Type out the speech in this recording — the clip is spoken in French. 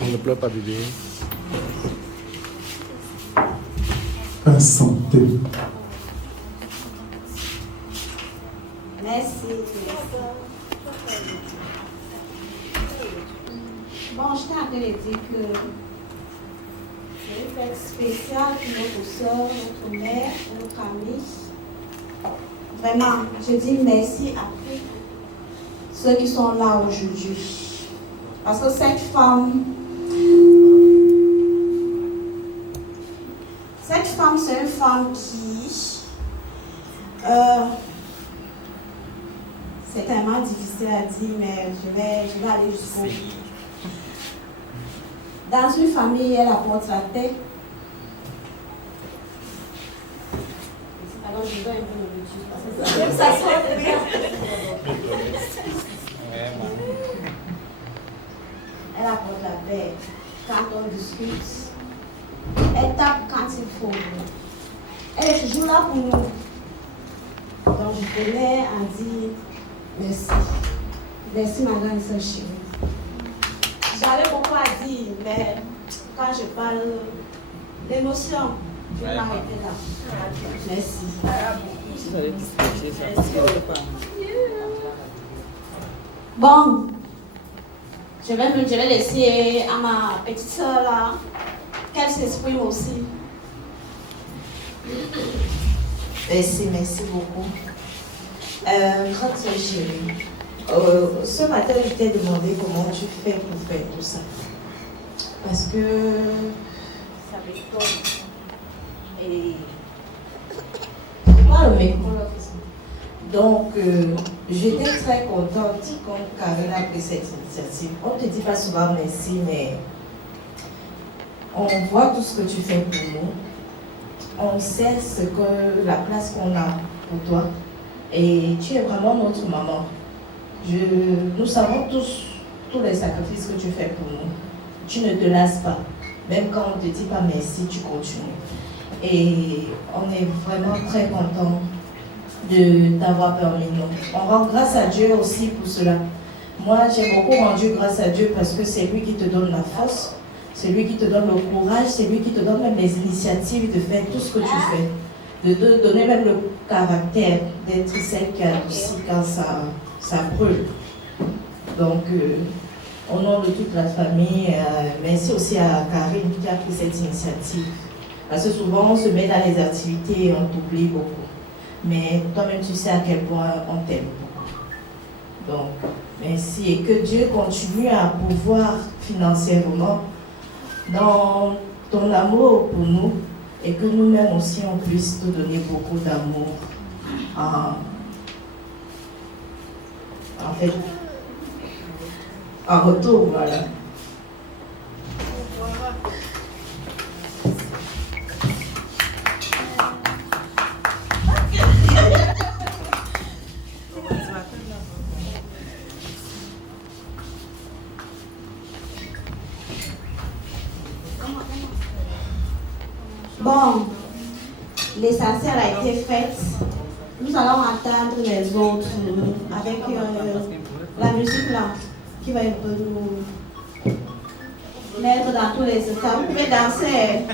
On ne pleure pas bébé. Un santé. Merci. Bon, je tiens à te dire que c'est une fête spéciale pour notre soeur, notre mère, notre amie. Vraiment, je dis merci à tous ceux qui sont là aujourd'hui. Parce que cette femme, c'est une femme qui, c'est tellement difficile à dire, mais je vais aller jusqu'au bout. Dans une famille, elle apporte la paix. Alors je dois un peu le dessus parce que ça soit bien. Elle apporte la paix quand on discute. Elle tape quand il faut. Elle est toujours là pour nous. Donc je tenais à dire merci. Merci ma grande sœur chérie. J'avais beaucoup à dire, mais quand je parle d'émotion, je vais m'arrêter là. Merci. Bon, je vais laisser à ma petite soeur là, qu'elle s'exprime aussi. Merci beaucoup. Grande sœur chérie, ce matin, je t'ai demandé comment tu fais pour faire tout ça. Parce que ça m'étonne. Et c'est pas le même. Donc, j'étais très contente quand Karen a pris cette initiative. On ne te dit pas souvent merci, mais on voit tout ce que tu fais pour nous. On sait la place qu'on a pour toi. Et tu es vraiment notre maman. Nous savons tous les sacrifices que tu fais pour nous. Tu ne te lasses pas. Même quand on ne te dit pas merci, tu continues. Et on est vraiment très contents de t'avoir parmi nous. On rend grâce à Dieu aussi pour cela. Moi, j'ai beaucoup rendu grâce à Dieu parce que c'est lui qui te donne la force, c'est lui qui te donne le courage, c'est lui qui te donne même les initiatives de faire tout ce que tu fais. De te donner même le caractère d'être celle qui adoucit quand ça brûle. Donc, au nom de toute la famille, merci aussi à Karine qui a pris cette initiative. Parce que souvent, on se met dans les activités et on t'oublie beaucoup. Mais toi-même, tu sais à quel point on t'aime beaucoup. Donc, merci. Et que Dieu continue à pouvoir financièrement dans ton amour pour nous et que nous-mêmes aussi, on puisse te donner beaucoup d'amour en fait, en retour, voilà. Bon, l'essentiel a été fait. Nous allons entendre les autres avec la musique là qui va un peu nous mettre dans tous les états. Vous pouvez danser.